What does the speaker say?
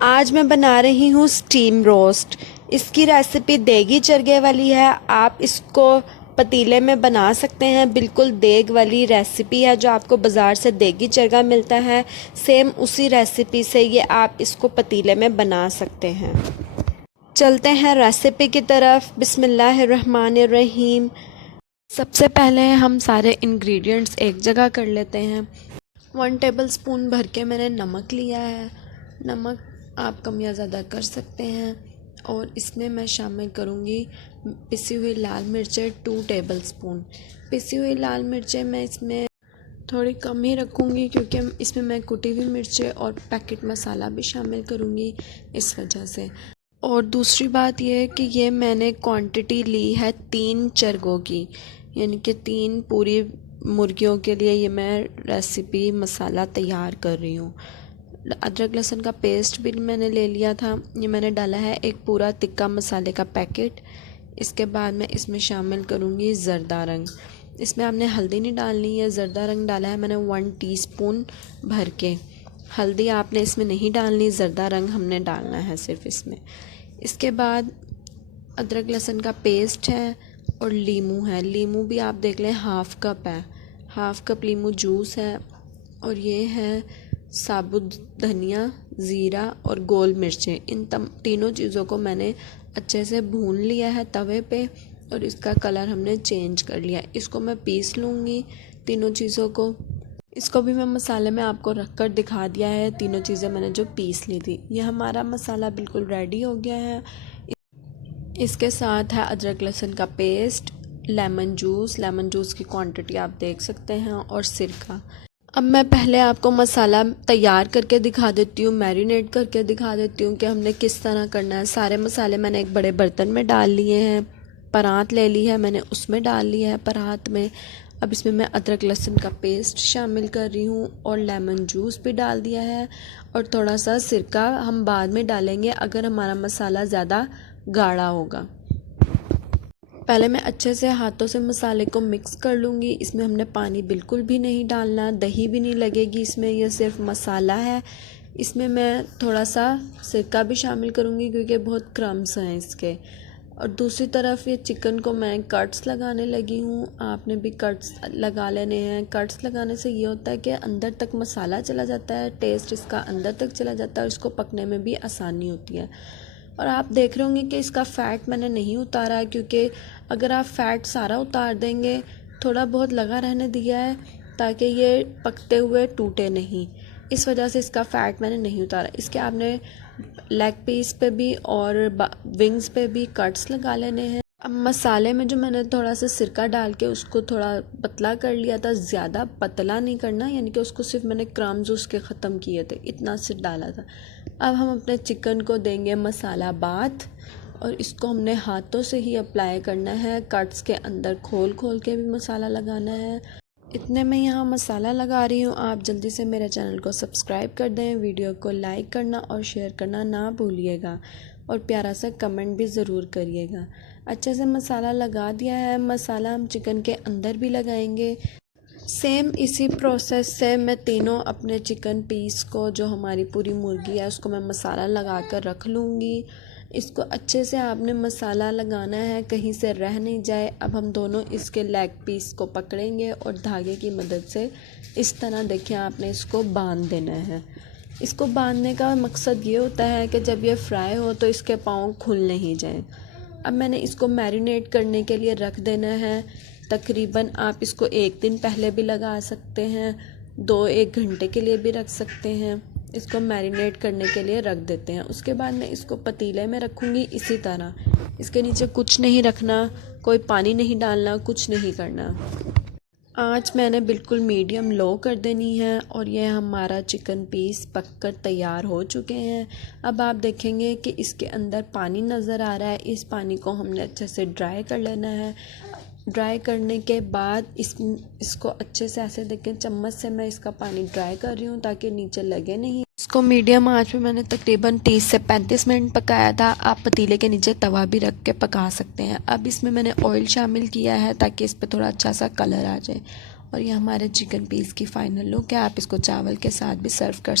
आज मैं बना रही हूँ स्टीम रोस्ट। इसकी रेसिपी देगी चरगे वाली है। आप इसको पतीले में बना सकते हैं। बिल्कुल देग वाली रेसिपी है जो आपको बाज़ार से देगी चरगा मिलता है। सेम उसी रेसिपी से ये आप इसको पतीले में बना सकते हैं। चलते हैं रेसिपी की तरफ। बिस्मिल्लाहिर्रहमानिर्रहीम। सबसे पहले हम सारे इंग्रेडिएंट्स एक जगह कर लेते हैं। 1 टेबलस्पून भर के मैंने नमक लिया है। नमक आप कम या ज़्यादा कर सकते हैं। और इसमें मैं शामिल करूँगी पिसी हुई लाल मिर्चें 2 टेबलस्पून। पिसी हुई लाल मिर्चें मैं इसमें थोड़ी कम ही रखूँगी क्योंकि इसमें मैं कुटी हुई मिर्चें और पैकेट मसाला भी शामिल करूँगी, इस वजह से। और दूसरी बात यह है कि ये मैंने क्वांटिटी ली है 3 चरगों की, यानी कि 3 पूरी मुर्गियों के लिए ये मैं रेसिपी मसाला तैयार कर रही हूँ। अदरक लहसुन का पेस्ट भी मैंने ले लिया था। ये मैंने डाला है एक पूरा तिक्का मसाले का पैकेट। इसके बाद मैं इसमें शामिल करूँगी ज़रदा रंग। इसमें आपने हल्दी नहीं डालनी है, ज़रदा रंग डाला है मैंने 1 टीस्पून भर के। हल्दी आपने इसमें नहीं डालनी, ज़रदा रंग हमने डालना है सिर्फ इसमें। इसके बाद अदरक लहसुन का पेस्ट है और लीमू है। लीमू भी आप देख लें, हाफ़ कप है, हाफ़ कप लीमू जूस है। और ये है साबुत धनिया, ज़ीरा और गोल मिर्चें। इन तीनों चीज़ों को मैंने अच्छे से भून लिया है तवे पे और इसका कलर हमने चेंज कर लिया। इसको मैं पीस लूँगी तीनों चीज़ों को। इसको भी मैं मसाले में आपको रख कर दिखा दिया है, तीनों चीज़ें मैंने जो पीस ली थी। ये हमारा मसाला बिल्कुल रेडी हो गया है। इसके साथ है अदरक लहसुन का पेस्ट, लेमन जूस की क्वांटिटी आप देख सकते हैं, और सिरका। अब मैं पहले आपको मसाला तैयार करके दिखा देती हूँ, मैरिनेट करके दिखा देती हूँ कि हमने किस तरह करना है। सारे मसाले मैंने एक बड़े बर्तन में डाल लिए हैं। परात ले ली है मैंने, उसमें डाल लिया है परात में। अब इसमें मैं अदरक लहसुन का पेस्ट शामिल कर रही हूँ और लेमन जूस भी डाल दिया है। और थोड़ा सा सिरका हम बाद में डालेंगे अगर हमारा मसाला ज़्यादा गाढ़ा होगा। पहले मैं अच्छे से हाथों से मसाले को मिक्स कर लूँगी। इसमें हमने पानी बिल्कुल भी नहीं डालना, दही भी नहीं लगेगी इसमें, यह सिर्फ मसाला है। इसमें मैं थोड़ा सा सिरका भी शामिल करूँगी क्योंकि बहुत क्रम्स हैं इसके। और दूसरी तरफ ये चिकन को मैं कट्स लगाने लगी हूँ। आपने भी कट्स लगा लेने हैं। कट्स लगाने से ये होता है कि अंदर तक मसाला चला जाता है, टेस्ट इसका अंदर तक चला जाता है और इसको पकने में भी आसानी होती है। और आप देख रहे होंगे कि इसका फ़ैट मैंने नहीं उतारा क्योंकि अगर आप फ़ैट सारा उतार देंगे, थोड़ा बहुत लगा रहने दिया है ताकि ये पकते हुए टूटे नहीं, इस वजह से इसका फ़ैट मैंने नहीं उतारा। इसके आपने लेग पीस पे भी और विंग्स पे भी कट्स लगा लेने हैं। अब मसाले में जो मैंने थोड़ा सा सिरका डाल के उसको थोड़ा पतला कर लिया था, ज़्यादा पतला नहीं करना, यानी कि उसको सिर्फ मैंने क्रम्स उसके ख़त्म किए थे, इतना सिर्फ डाला था। अब हम अपने चिकन को देंगे मसाला बाथ और इसको हमने हाथों से ही अप्लाई करना है। कट्स के अंदर खोल खोल के भी मसाला लगाना है। इतने में यहाँ मसाला लगा रही हूँ। आप जल्दी से मेरे चैनल को सब्सक्राइब कर दें, वीडियो को लाइक करना और शेयर करना ना भूलिएगा, और प्यारा सा कमेंट भी ज़रूर करिएगा। अच्छे से मसाला लगा दिया है। मसाला हम चिकन के अंदर भी लगाएंगे। सेम इसी प्रोसेस से मैं तीनों अपने चिकन पीस को, जो हमारी पूरी मुर्गी है, उसको मैं मसाला लगा कर रख लूँगी। इसको अच्छे से आपने मसाला लगाना है, कहीं से रह नहीं जाए। अब हम दोनों इसके लेग पीस को पकड़ेंगे और धागे की मदद से इस तरह देखिए आपने इसको बांध देना है। इसको बांधने का मकसद ये होता है कि जब ये फ्राई हो तो इसके पाँव खुल नहीं जाए। अब मैंने इसको मैरिनेट करने के लिए रख देना है। तकरीबन आप इसको 1 दिन पहले भी लगा सकते हैं, 2-1 घंटे के लिए भी रख सकते हैं। इसको मैरिनेट करने के लिए रख देते हैं। उसके बाद मैं इसको पतीले में रखूँगी इसी तरह। इसके नीचे कुछ नहीं रखना, कोई पानी नहीं डालना, कुछ नहीं करना। आँच मैंने बिल्कुल मीडियम लो कर देनी है और यह हमारा चिकन पीस पककर तैयार हो चुके हैं। अब आप देखेंगे कि इसके अंदर पानी नज़र आ रहा है। इस पानी को हमने अच्छे से ड्राई कर लेना है। ड्राई करने के बाद इसको अच्छे से ऐसे देखें, चम्मच से मैं इसका पानी ड्राई कर रही हूँ ताकि नीचे लगे नहीं। इसको मीडियम आंच में मैंने तकरीबन 30 से 35 मिनट पकाया था। आप पतीले के नीचे तवा भी रख के पका सकते हैं। अब इसमें मैंने ऑयल शामिल किया है ताकि इस पर थोड़ा अच्छा सा कलर आ जाए। और ये हमारे चिकन पीस की फ़ाइनल लुक है। आप इसको चावल के साथ भी सर्व कर